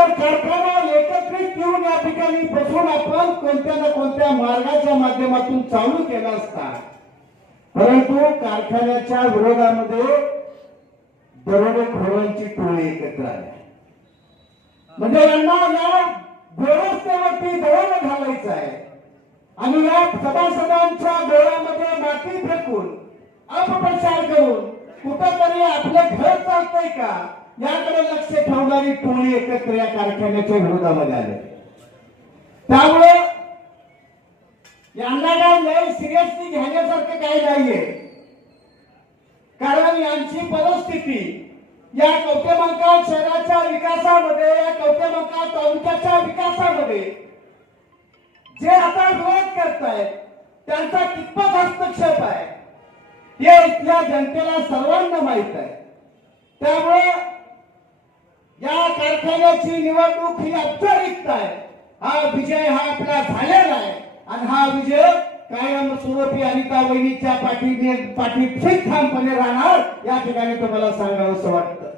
इतर कारखाना एकत्रित येऊन या ठिकाणी बसून आपण कोणत्या ना कोणत्या मार्गाच्या माध्यमातून चालू केला असता, परंतु कारखान्याच्या विरोधामध्ये दरोडेखोरांची टोळी एकत्र आली. म्हणजे यांना या व्यवस्थेवरती दरोडा घालायचा आहे आणि या सभासदांच्या डोळ्यामध्ये माती फेकून अपप्रचार करून कुठंतरी आपलं घर चालतंय का याकडे लक्ष ठेवणारी टोळी एकत्र या कारखान्याच्या विरोधामध्ये आले. त्यामुळे यांना काय लय सिरियसली घेण्यासारखं काही नाहीये, कारण यांची परिस्थिती या कवठेमहांकाळ शहराच्या विकासामध्ये, या कवठेमहांकाळ तालुक्याच्या विकासामध्ये जे आता विरोध करतायत त्यांचा कितपत हस्तक्षेप आहे हे इथल्या जनतेला सर्वांना माहित आहे. त्यामुळे या कारखान्याची निवडणूक ही औपचारिक आहे. हा विजय हा आपला झालेला आहे आणि हा विजय कायम स्वरूपी अनिता वहिनीच्या पाठीशी ठामपणे राहणार या ठिकाणी तुम्हाला सांगावंसं वाटतं.